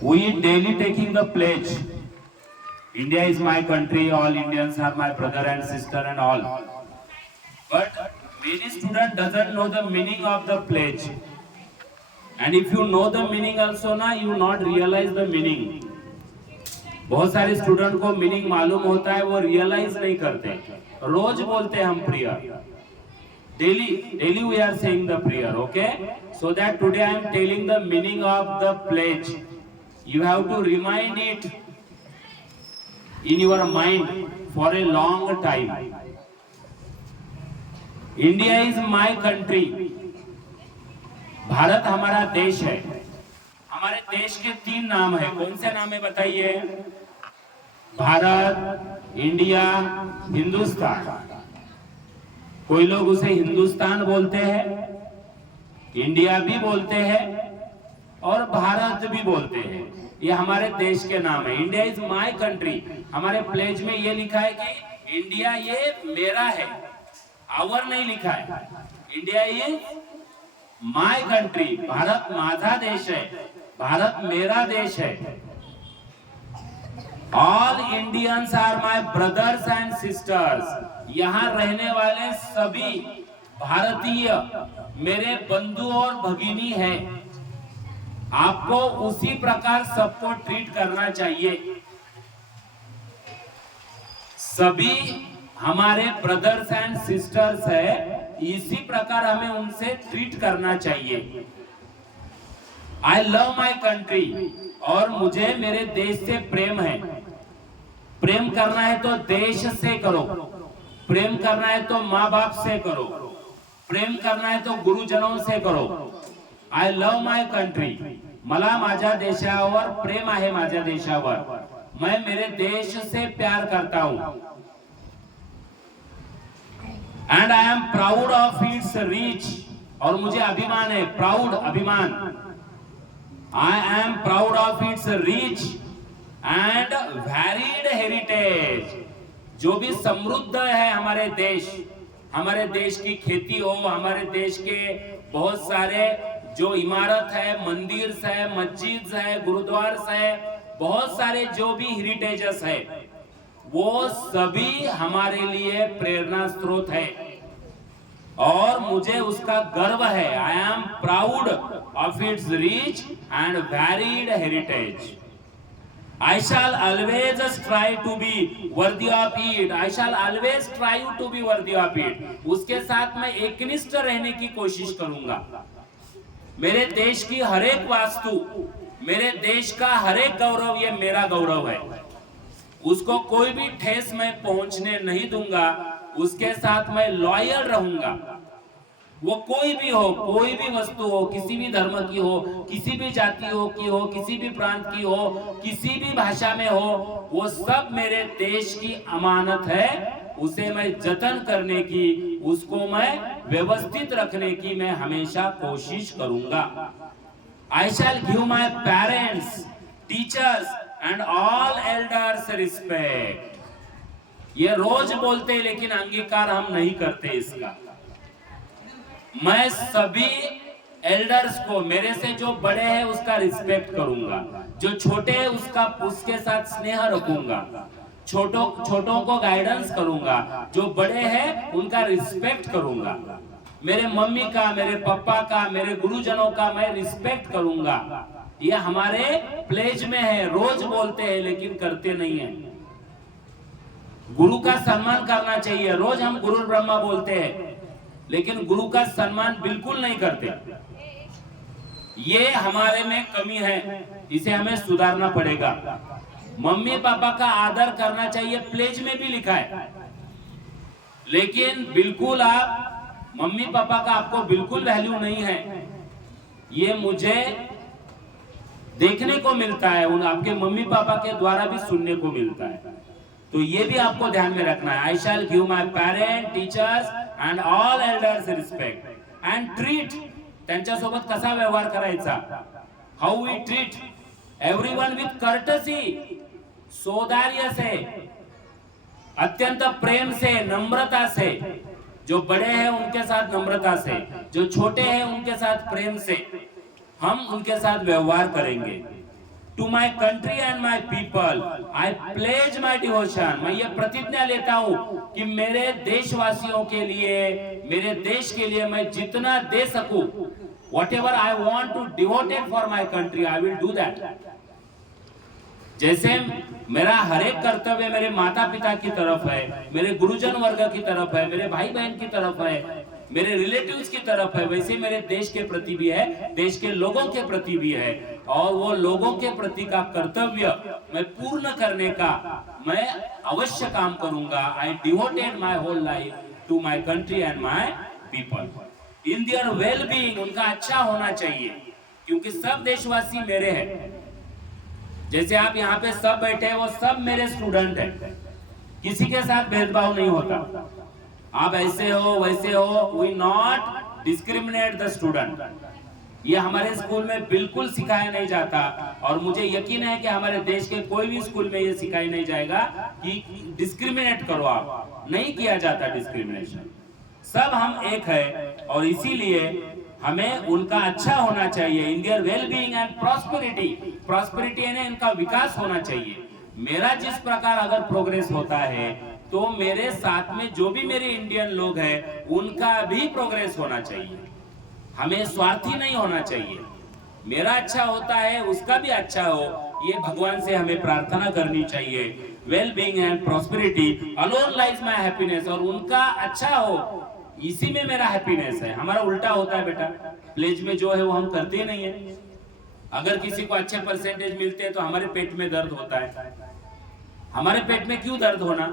We daily taking the pledge. India is my country, all Indians are my brother and sister and all. But many students doesn't know the meaning of the pledge. And if you know the meaning also ना, you not realize the meaning. बहुत सारे student को meaning मालूम होता है, वो realise नहीं करते. रोज बोलते हैं हम prayer. Daily we are saying the prayer, okay? So that today I am telling the meaning of the pledge. You have to remind it in your mind for a long time. India is my country. Bharat हमारा देश है. हमारे देश के 3 नाम है. कौन से नाम है बताइए? भारत, इंडिया, हिंदुस्तान. कोई लोग उसे हिंदुस्तान बोलते हैं, इंडिया भी बोलते हैं और भारत भी बोलते हैं. ये हमारे देश के नाम है. India is my country. हमारे प्लेज में ये लिखा है कि इंडिया ये मेरा है, आवर नहीं लिखा है. India is my country. Bharat माझा देश है, भारत मेरा देश है. All Indians are my brothers and sisters. यहाँ रहने वाले सभी भारतीय मेरे बंधु और भगिनी हैं. आपको उसी प्रकार सबको ट्रीट करना चाहिए. सभी हमारे ब्रदर्स एंड सिस्टर्स है, इसी प्रकार हमें उनसे ट्रीट करना चाहिए. I love my country. और मुझे मेरे देश से प्रेम है. प्रेम करना है तो देश से करो. प्रेम करना है तो माँ बाप से करो. प्रेम करना है तो गुरुजनों से करो. I love my country. मला माझ्या देशावर प्रेम आहे. माझ्या देशावर मैं मेरे देश से प्यार करता हूं. And I am proud of its reach. और मुझे अभिमान है. प्राउड, अभिमान. I am proud of its reach and varied heritage. जो भी समृद्ध है हमारे देश की खेती हो, हमारे देश के बहुत सारे जो इमारत है, मंदिर है, मस्जिद है, गुरुद्वार है, बहुत सारे जो भी हेरिटेजेस है, वो सभी हमारे लिए प्रेरणा स्रोत है और मुझे उसका गर्व है. I am proud of its rich and varied heritage. I shall always try to be worthy of it. I shall always try to be worthy of it. उसके साथ मैं एकनिष्ठ रहने की कोशिश करूंगा. मेरे देश की हर एक वास्तु, मेरे देश का हर एक गौरव ये मेरा गौरव है. उसको कोई भी ठेस मैं पहुंचने नहीं दूंगा. उसके साथ मैं लॉयल रहूंगा. वो कोई भी हो, कोई भी वस्तु हो, किसी भी धर्म की हो, किसी भी जाति की हो, किसी भी प्रांत की हो, किसी भी भाषा में हो, वो सब मेरे देश की अमानत है. उसे मैं जतन करने की, उसको मैं व्यवस्थित रखने की मैं हमेशा कोशिश करूंगा. I shall give my parents, teachers and all elders respect. ये रोज बोलते हैं लेकिन अंगीकार हम नहीं करते इसका. मैं सभी एल्डर्स को, मेरे से जो बड़े हैं उसका रिस्पेक्ट करूंगा. जो छोटे हैं उसके साथ स्नेह रखूंगा. छोटों को गाइडेंस करूंगा. जो बड़े हैं उनका रिस्पेक्ट करूंगा. मेरे मम्मी का, मेरे पापा का, मेरे गुरुजनों का मैं रिस्पेक्ट करूंगा. ये हमारे प्लेज में है. रोज बोलते हैं लेकिन करते नहीं है. गुरु का सम्मान करना चाहिए. रोज हम गुरु ब्रह्मा बोलते हैं लेकिन गुरु का सम्मान बिल्कुल नहीं करते. ये हमारे में कमी है, इसे हमें सुधारना पड़ेगा. मम्मी पापा का आदर करना चाहिए, प्लेज में भी लिखा है. लेकिन बिल्कुल आप मम्मी पापा का आपको बिल्कुल वैल्यू नहीं है. ये मुझे देखने को मिलता है, उन आपके मम्मी पापा के द्वारा भी सुनने को मिलता है. तो ये भी आपको ध्यान में रखना है. I shall give my parent, teachers and all elders respect and treat. त्यांच्यासोबत कसा व्यवहार करायचा. How we treat everyone with courtesy. सौदार्य से, अत्यंत प्रेम से, नम्रता से. जो बड़े हैं उनके साथ नम्रता से, जो छोटे हैं उनके साथ प्रेम से. हम उनके साथ व्यवहार करेंगे। To my country and my people I pledge my devotion, मैं ये प्रतिज्ञा लेता हूं कि मेरे देशवासियों के लिए, मेरे देश के लिए मैं जितना दे सकूं, whatever I want to devote it for my country, I will do that. जैसे मेरा हर एक कर्तव्य मेरे माता पिता की तरफ है, मेरे गुरुजन वर्ग की तरफ है, मेरे भाई बहन की तरफ है, मेरे रिलेटिव्स की तरफ है, वैसे मेरे देश के प्रति भी है, देश के लोगों के प्रति भी है। और वो लोगों के प्रति का कर्तव्य मैं पूर्ण करने का मैं अवश्य काम करूंगा। I devoted my whole life to my country and my people in their well being, उनका अच्छा होना चाहिए, क्योंकि सब देशवासी मेरे हैं। जैसे आप यहाँ पे सब बैठे हैं, वो सब मेरे स्टूडेंट हैं, किसी के साथ भेदभाव नहीं होता। आप ऐसे हो वैसे हो, we not discriminate the student. ये हमारे स्कूल में बिल्कुल सिखाया नहीं जाता, और मुझे यकीन है कि हमारे देश के कोई भी स्कूल में ये सिखाया नहीं जाएगा कि डिस्क्रिमिनेट करो। आप नहीं किया जाता डिस्क्रिमिनेशन, सब हम एक है, और इसीलिए हमें उनका अच्छा होना चाहिए। इन their well being and prosperity, prosperity है इनका विकास होना चाहिए। मेरा जिस प्रकार अगर प्रोग्रेस होता है, तो मेरे साथ में जो भी मेरे इंडियन लोग हैं उनका भी प्रोग्रेस होना चाहिए। हमें स्वार्थी नहीं होना चाहिए, मेरा अच्छा होता है उसका भी अच्छा हो, ये भगवान से हमें प्रार्थना करनी चाहिए। Well being and prosperity alone lies my happiness, और उनका अच्छा हो इसी में मेरा हैप्पीनेस है। हमारा उल्टा होता है बेटा, प्लेज में जो है वो हम करते ही नहीं है। अगर किसी को अच्छे परसेंटेज मिलते हैं तो हमारे पेट में दर्द होता है। हमारे पेट में क्यों दर्द होना?